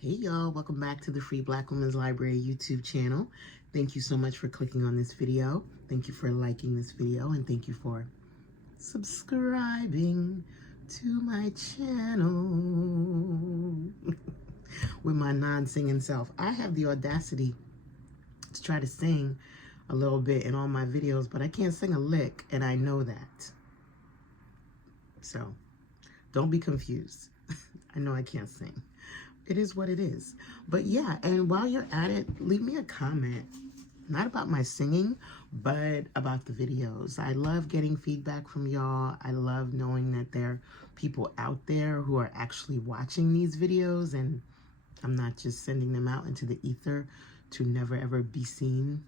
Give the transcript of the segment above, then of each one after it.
Hey y'all, welcome back to the Free Black Women's Library YouTube channel. Thank you so much for clicking on this video. Thank you for liking this video, and thank you for subscribing to my channel with my non-singing self. I have the audacity to try to sing a little bit in all my videos, but I can't sing a lick, and I know that. So don't be confused. I know I can't sing. It is what it is. But yeah, and while you're at it, leave me a comment. Not about my singing, but about the videos. I love getting feedback from y'all. I love knowing that there are people out there who are actually watching these videos, and I'm not just sending them out into the ether to never ever be seen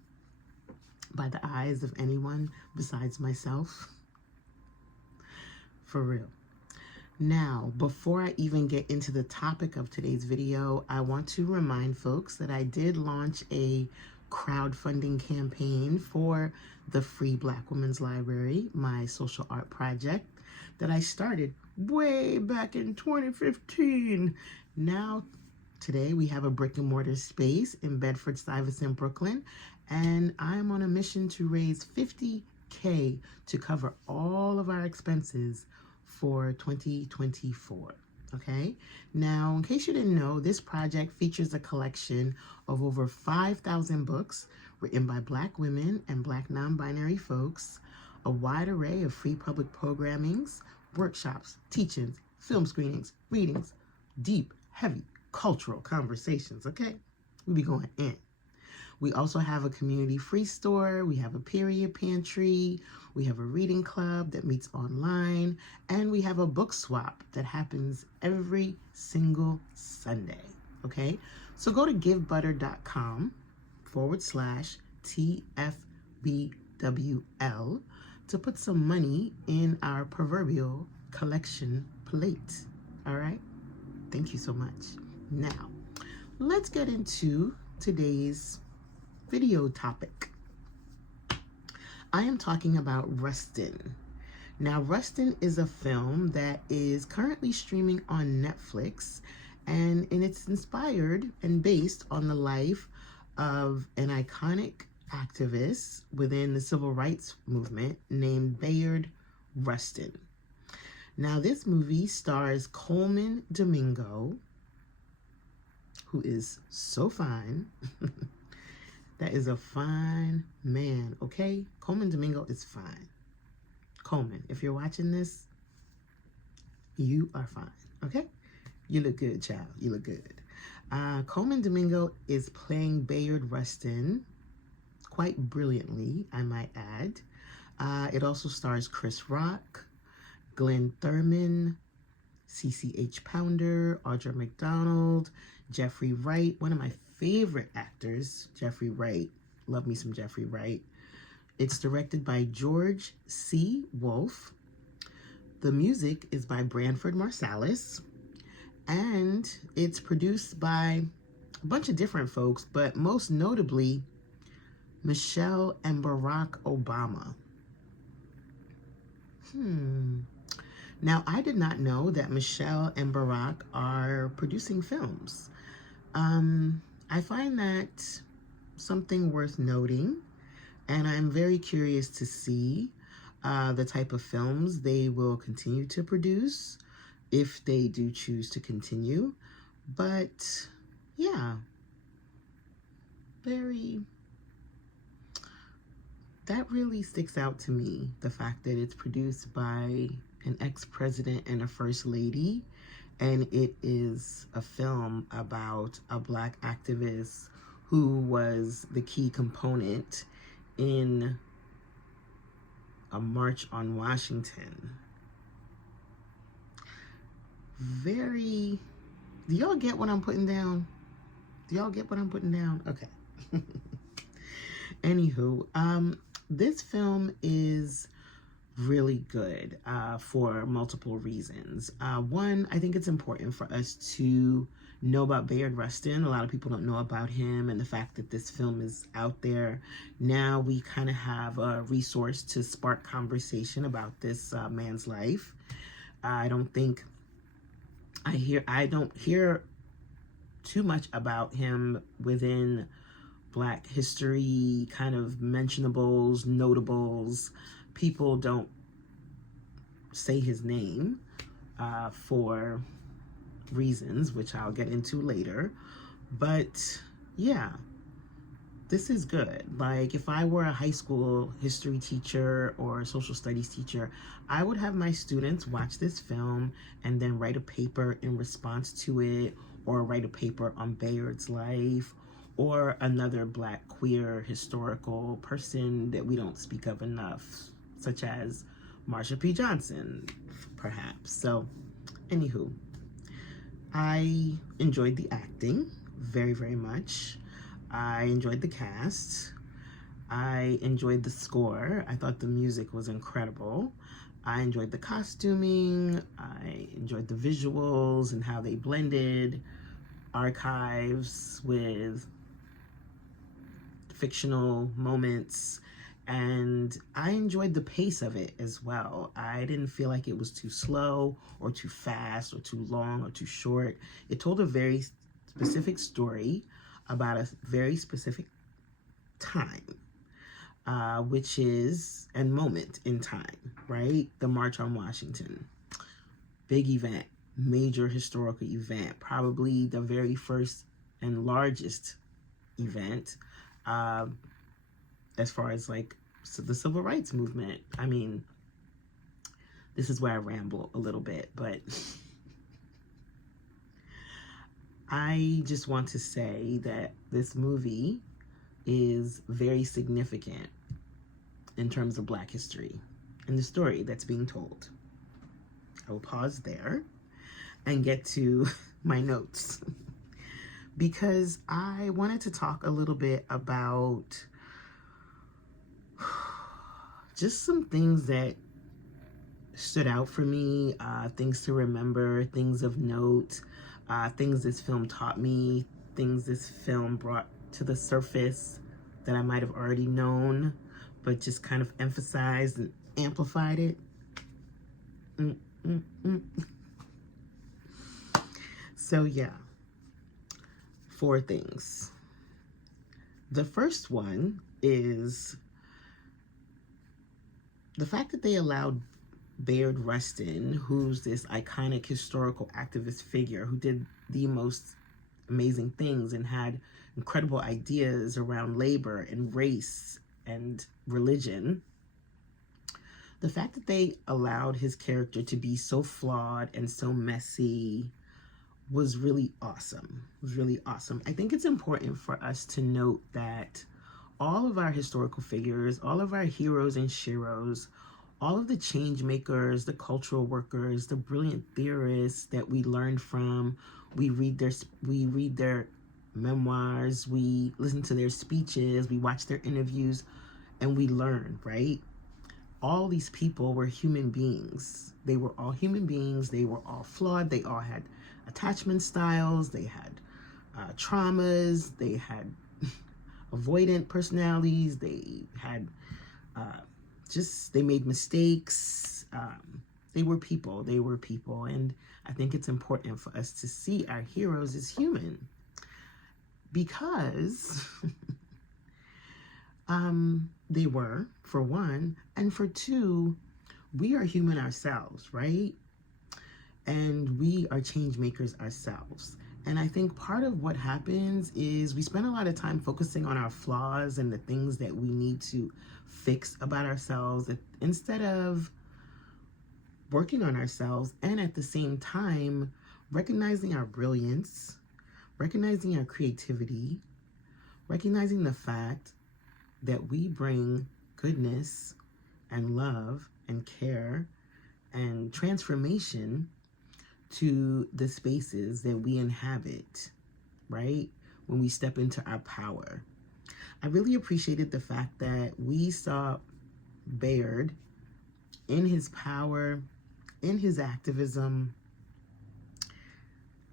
by the eyes of anyone besides myself. For real. Now, before I even get into the topic of today's video, I want to remind folks that I did launch a crowdfunding campaign for the Free Black Women's Library, my social art project that I started way back in 2015. Now, today we have a brick and mortar space in Bedford-Stuyvesant, Brooklyn, and I'm on a mission to raise $50K to cover all of our expenses for 2024. Okay, now in case you didn't know, this project features a collection of over 5,000 books written by Black women and Black non-binary folks, a wide array of free public programmings, workshops, teachings, film screenings, readings, deep, heavy cultural conversations. Okay, we be going in. We also have a community free store, we have a period pantry, we have a reading club that meets online, and we have a book swap that happens every single Sunday, okay? So go to givebutter.com/TFBWL to put some money in our proverbial collection plate, all right? Thank you so much. Now, let's get into today's video topic. I am talking about Rustin. Now, Rustin is a film that is currently streaming on Netflix, and it's inspired and based on the life of an iconic activist within the civil rights movement named Bayard Rustin. Now, this movie stars Colman Domingo, who is so fine. That is a fine man, okay? Colman Domingo is fine. Colman, if you're watching this, you are fine, okay? You look good, child. You look good. Colman Domingo is playing Bayard Rustin quite brilliantly, I might add. It also stars Chris Rock, Glenn Thurman, CCH Pounder, Audra McDonald, Jeffrey Wright, one of my favorite actors, Jeffrey Wright. Love me some Jeffrey Wright. It's directed by George C. Wolfe. The music is by Branford Marsalis. And it's produced by a bunch of different folks, but most notably, Michelle and Barack Obama. Now, I did not know that Michelle and Barack are producing films. I find that something worth noting, and I'm very curious to see the type of films they will continue to produce if they do choose to continue. But yeah, that really sticks out to me, the fact that it's produced by an ex-president and a first lady, and it is a film about a Black activist who was the key component in a march on Washington. Do y'all get what I'm putting down? Do y'all get what I'm putting down? Okay. Anywho, this film is really good for multiple reasons. One, I think it's important for us to know about Bayard Rustin. A lot of people don't know about him, and the fact that this film is out there. Now we kind of have a resource to spark conversation about this man's life. I don't hear too much about him within Black history, kind of mentionables, notables. People don't say his name for reasons, which I'll get into later. But yeah, this is good. Like, if I were a high school history teacher or a social studies teacher, I would have my students watch this film and then write a paper in response to it, or write a paper on Bayard's life, or another Black queer historical person that we don't speak of enough, such as Marsha P. Johnson, perhaps. So, anywho, I enjoyed the acting very, very much. I enjoyed the cast. I enjoyed the score. I thought the music was incredible. I enjoyed the costuming. I enjoyed the visuals and how they blended archives with fictional moments. And I enjoyed the pace of it as well. I didn't feel like it was too slow or too fast or too long or too short. It told a very specific story about a very specific time, which is, and moment in time, right? The March on Washington. Big event, major historical event, probably the very first and largest event as far as like the civil rights movement. I mean, this is where I ramble a little bit, but I just want to say that this movie is very significant in terms of Black history and the story that's being told. I will pause there and get to my notes because I wanted to talk a little bit about just some things that stood out for me, things to remember, things of note, things this film taught me, things this film brought to the surface that I might have already known, but just kind of emphasized and amplified it. So yeah, 4 things. The first one is the fact that they allowed Bayard Rustin, who's this iconic historical activist figure who did the most amazing things and had incredible ideas around labor and race and religion, the fact that they allowed his character to be so flawed and so messy was really awesome. It was really awesome. I think it's important for us to note that all of our historical figures, all of our heroes and sheroes, all of the change makers, the cultural workers, the brilliant theorists that we learned from, we read their memoirs, we listen to their speeches, we watch their interviews, and we learn, right? All these people were human beings. They were all human beings. They were all flawed. They all had attachment styles. They had traumas. They had avoidant personalities. They had they made mistakes. They were people. And I think it's important for us to see our heroes as human because they were, for one, and for two, we are human ourselves, right? And we are change makers ourselves. And I think part of what happens is we spend a lot of time focusing on our flaws and the things that we need to fix about ourselves instead of working on ourselves and at the same time recognizing our brilliance, recognizing our creativity, recognizing the fact that we bring goodness and love and care and transformation to the spaces that we inhabit, right? When we step into our power. I really appreciated the fact that we saw Bayard in his power, in his activism,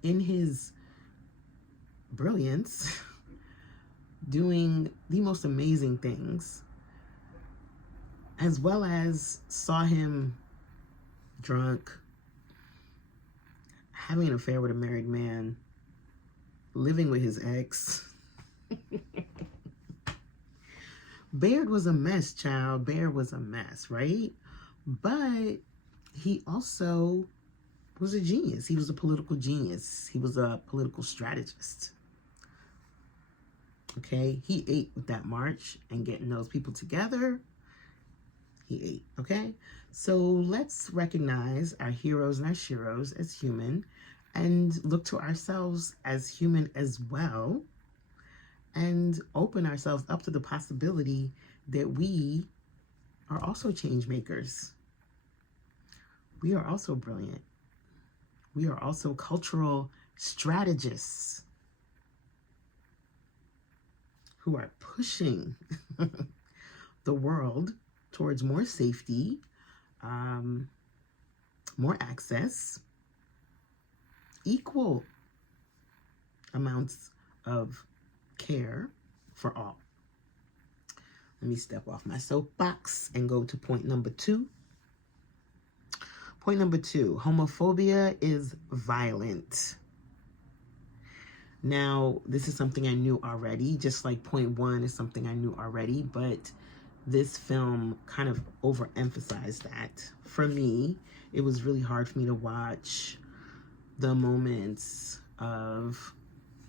in his brilliance, doing the most amazing things, as well as saw him drunk, having an affair with a married man, living with his ex. Bayard was a mess, child. Bayard was a mess, right? But he also was a genius. He was a political genius. He was a political strategist. Okay? He ate with that march and getting those people together. He ate, okay? So let's recognize our heroes and our sheroes as human and look to ourselves as human as well, and open ourselves up to the possibility that we are also change makers. We are also brilliant. We are also cultural strategists who are pushing the world towards more safety, more access, equal amounts of care for all. Let me step off my soapbox and go to point number 2. Point number 2, homophobia is violent. Now, this is something I knew already, just like point 1 is something I knew already, but this film kind of overemphasized that. For me, it was really hard for me to watch the moments of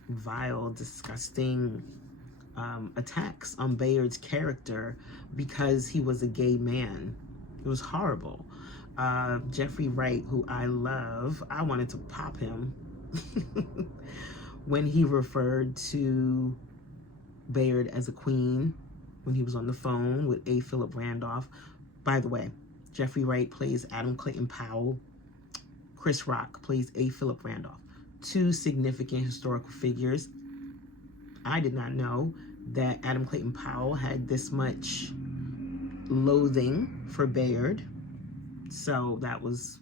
vile, disgusting attacks on Bayard's character because he was a gay man. It was horrible. Jeffrey Wright, who I love, I wanted to pop him when he referred to Bayard as a queen when he was on the phone with A. Philip Randolph. By the way, Jeffrey Wright plays Adam Clayton Powell. Chris Rock plays A. Philip Randolph. 2 significant historical figures. I did not know that Adam Clayton Powell had this much loathing for Bayard. So that was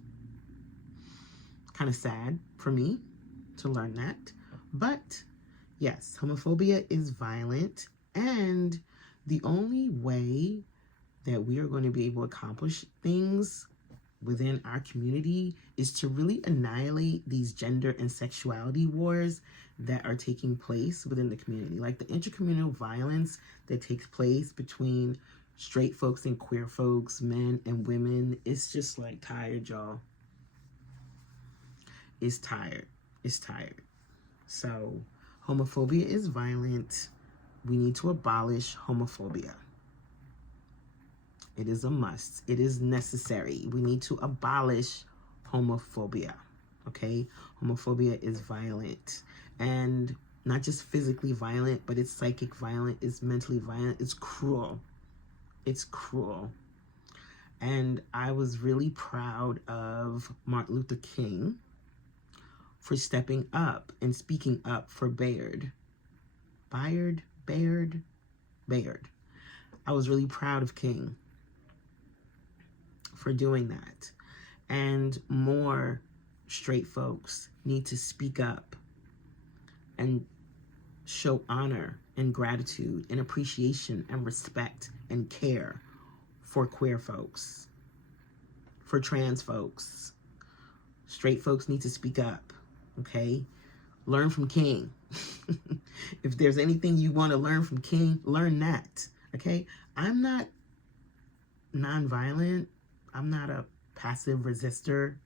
kind of sad for me to learn that. But yes, homophobia is violent, and the only way that we are going to be able to accomplish things within our community is to really annihilate these gender and sexuality wars that are taking place within the community. Like the intercommunal violence that takes place between straight folks and queer folks, men and women. It's just like tired, y'all. It's tired. It's tired. So homophobia is violent. We need to abolish homophobia. It is a must. It is necessary. We need to abolish homophobia. Okay? Homophobia is violent. And not just physically violent, but it's psychic violent, it's mentally violent, it's cruel. It's cruel. And I was really proud of Martin Luther King for stepping up and speaking up for Bayard. Bayard. I was really proud of King for doing that. And more straight folks need to speak up and show honor and gratitude and appreciation and respect and care for queer folks, for trans folks. Straight folks need to speak up, okay? Learn from King. If there's anything you want to learn from King, learn that, okay? I'm not nonviolent. I'm not a passive resistor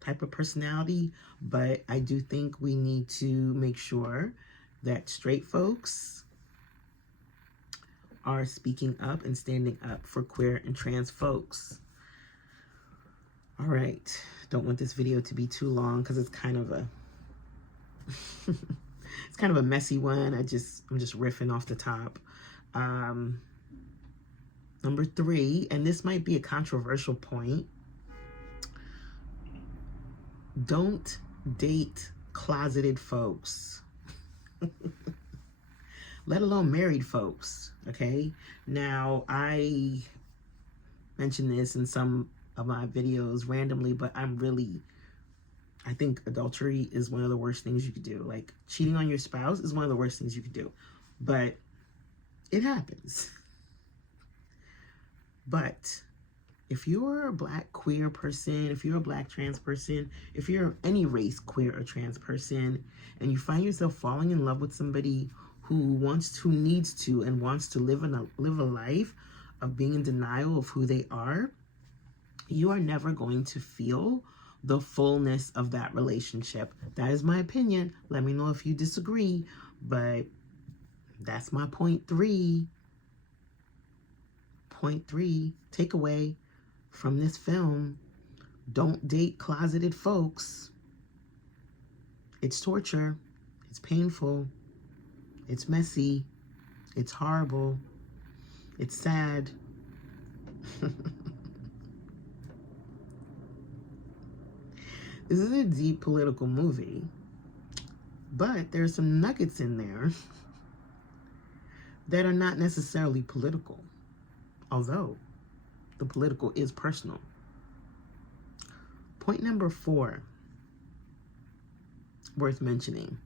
type of personality, but I do think we need to make sure that straight folks are speaking up and standing up for queer and trans folks. All right, don't want this video to be too long because it's kind of a it's kind of a messy one. I'm just riffing off the top. Number 3, and this might be a controversial point. Don't date closeted folks. Let alone married folks, okay? Now, I mentioned this in some of my videos randomly, but I think adultery is one of the worst things you could do. Like, cheating on your spouse is one of the worst things you could do. But it happens. But If you're a Black queer person, if you're a Black trans person, if you're any race queer or trans person, and you find yourself falling in love with somebody who needs to and wants to live a life of being in denial of who they are, you are never going to feel the fullness of that relationship. That is my opinion. Let me know if you disagree, but that's my point 3. Point 3, takeaway from this film: don't date closeted folks. It's torture. It's painful. It's messy. It's horrible. It's sad. This is a deep political movie, but there's some nuggets in there that are not necessarily political, although the political is personal. Point number 4, worth mentioning.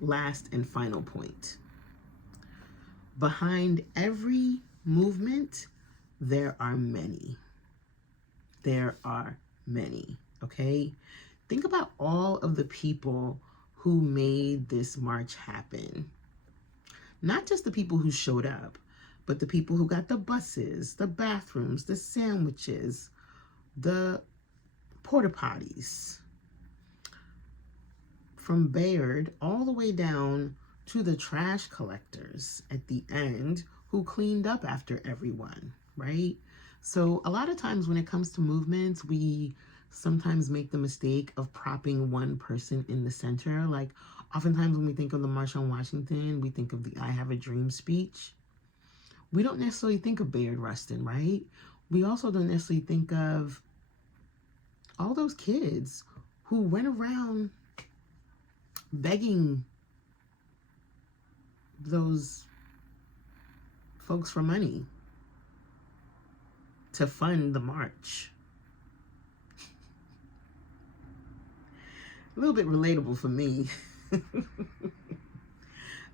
Last and final point. Behind every movement, there are many. There are many, okay? Think about all of the people who made this march happen. Not just the people who showed up, but the people who got the buses, the bathrooms, the sandwiches, the porta potties. From Bayard all the way down to the trash collectors at the end who cleaned up after everyone, right? So a lot of times when it comes to movements, we sometimes make the mistake of propping one person in the center. Like oftentimes when we think of the March on Washington, we think of the I Have a Dream speech. We don't necessarily think of Bayard Rustin, right? We also don't necessarily think of all those kids who went around begging those folks for money to fund the march. A little bit relatable for me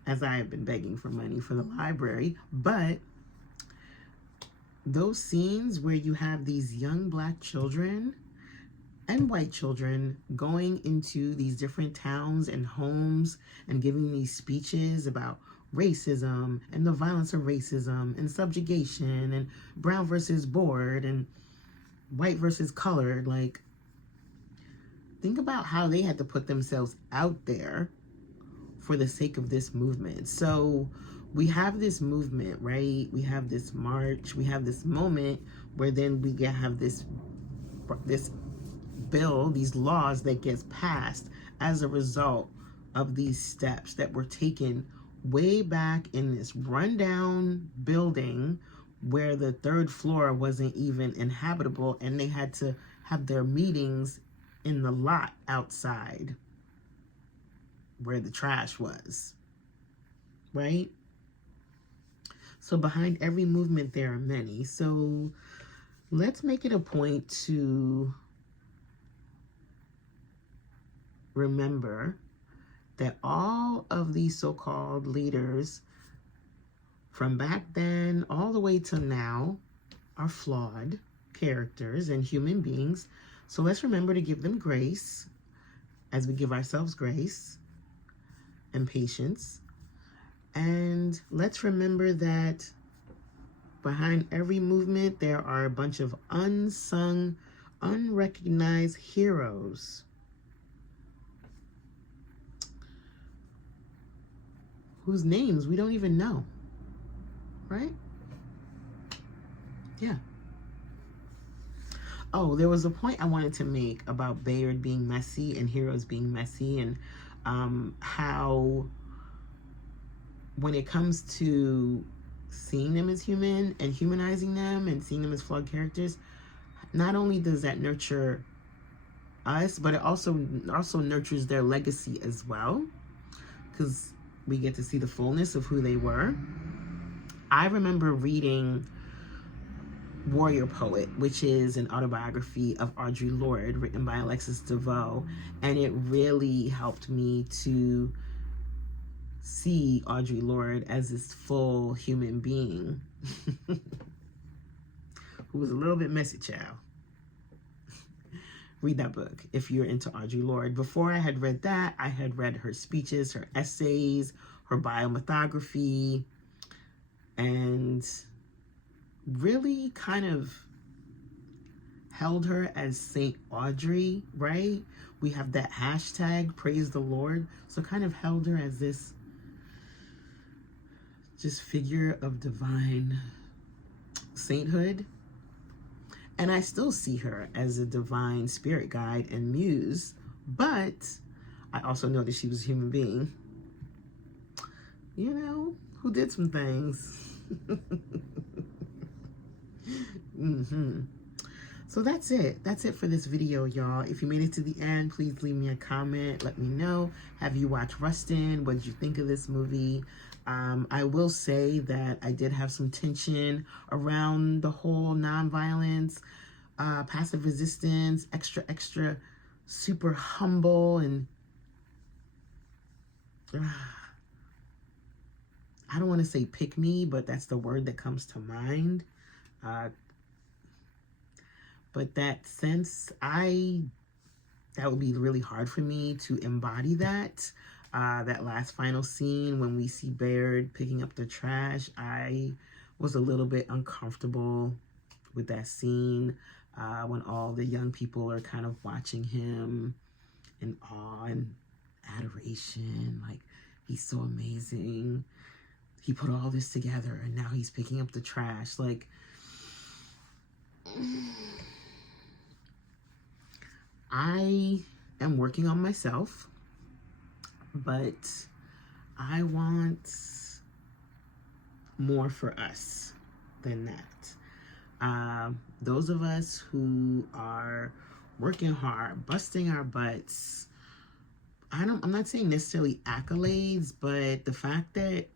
as I have been begging for money for the library, but those scenes where you have these young Black children and white children going into these different towns and homes and giving these speeches about racism and the violence of racism and subjugation and brown versus board and white versus colored, like, think about how they had to put themselves out there for the sake of this movement. So we have this movement, right? We have this march, we have this moment where then we have this bill, these laws that gets passed as a result of these steps that were taken way back in this rundown building where the 3rd floor wasn't even inhabitable, and they had to have their meetings in the lot outside where the trash was, right? So behind every movement, there are many. So let's make it a point to remember that all of these so-called leaders from back then all the way to now are flawed characters and human beings. So let's remember to give them grace as we give ourselves grace and patience. And let's remember that behind every movement, there are a bunch of unsung, unrecognized heroes whose names we don't even know, right? Yeah. Oh, there was a point I wanted to make about Bayard being messy and heroes being messy, and how when it comes to seeing them as human and humanizing them and seeing them as flawed characters, not only does that nurture us, but it also nurtures their legacy as well, because we get to see the fullness of who they were. I remember reading Warrior Poet, which is an autobiography of Audre Lorde written by Alexis DeVoe, and it really helped me to see Audre Lorde as this full human being who was a little bit messy, child. Read that book if you're into Audre Lorde. Before I had read that, I had read her speeches, her essays, her biomythography, and really kind of held her as Saint Audrey, right? We have that hashtag, praise the Lord. So kind of held her as this just figure of divine sainthood. And I still see her as a divine spirit guide and muse, but I also know that she was a human being, you know, who did some things. So that's it. That's it for this video, y'all. If you made it to the end, please leave me a comment. Let me know. Have you watched Rustin? What did you think of this movie? I will say that I did have some tension around the whole nonviolence, passive resistance, extra, super humble, and I don't want to say pick me, but that's the word that comes to mind. But that sense, that would be really hard for me to embody that. That last final scene when we see Bayard picking up the trash, I was a little bit uncomfortable with that scene when all the young people are kind of watching him in awe and adoration. Like, he's so amazing. He put all this together and now he's picking up the trash. Like, I am working on myself, but I want more for us than that. Those of us who are working hard, busting our butts, I'm not saying necessarily accolades, but the fact that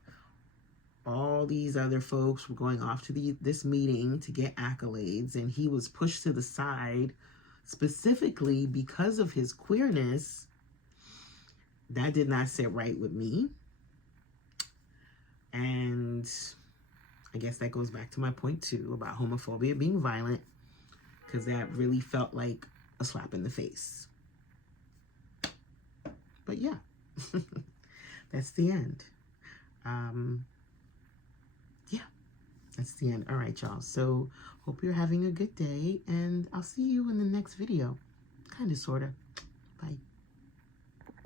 all these other folks were going off to this meeting to get accolades, and he was pushed to the side specifically because of his queerness, that did not sit right with me. And I guess that goes back to my point too about homophobia being violent, because that really felt like a slap in the face. But yeah, that's the end. Yeah, that's the end. All right, y'all. So hope you're having a good day, and I'll see you in the next video. Kind of, sort of. Bye.